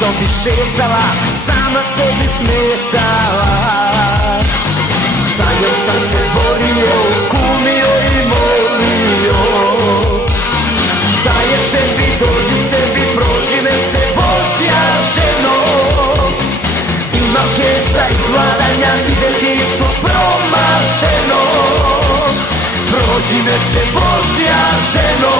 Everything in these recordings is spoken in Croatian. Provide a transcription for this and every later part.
sobi šetala, sama sebi smetala. Sa njom sam se borio, kumio i molio. Šta je tebi, dođi sebi, prođi, ne se Božja ženo. Ima keca iz vladanja i detinjstvo promašeno. Prođi, ne se Božja ženo.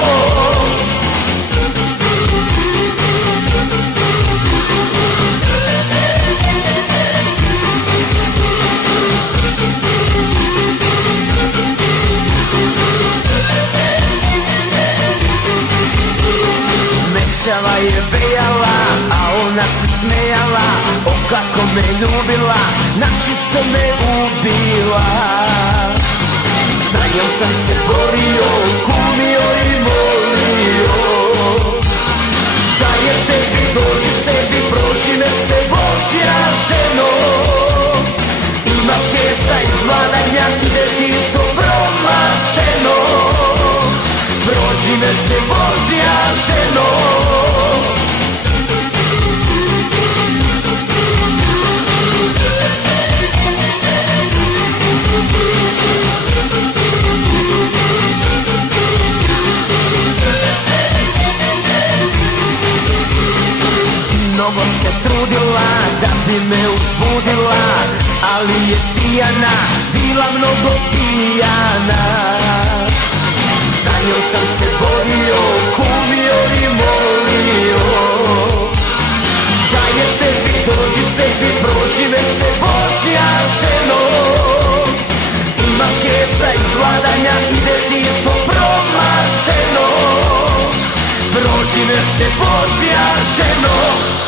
Mečava je vejala, a ona se smejala. O kako me ljubila, načisto me ubila. Sa njom sam se borio, kumio i molio. Šta je tebi, dođi sebi, prođi, ne se Božja ženo. Ima keca iz vladanja i detinjstvo promašeno. Prođi, ne se Božja ženo. Mnogo se trudila da bi me uzbudila, ali je Tijana bila mnogo pijana. Sa njom sam se borio, kumio i molio. Šta je tebi, dođi sebi, prođi, ne se Božja ženo. Ima keca iz vladanja i detinjstvo promašeno. Prođi, ne se Božja ženo.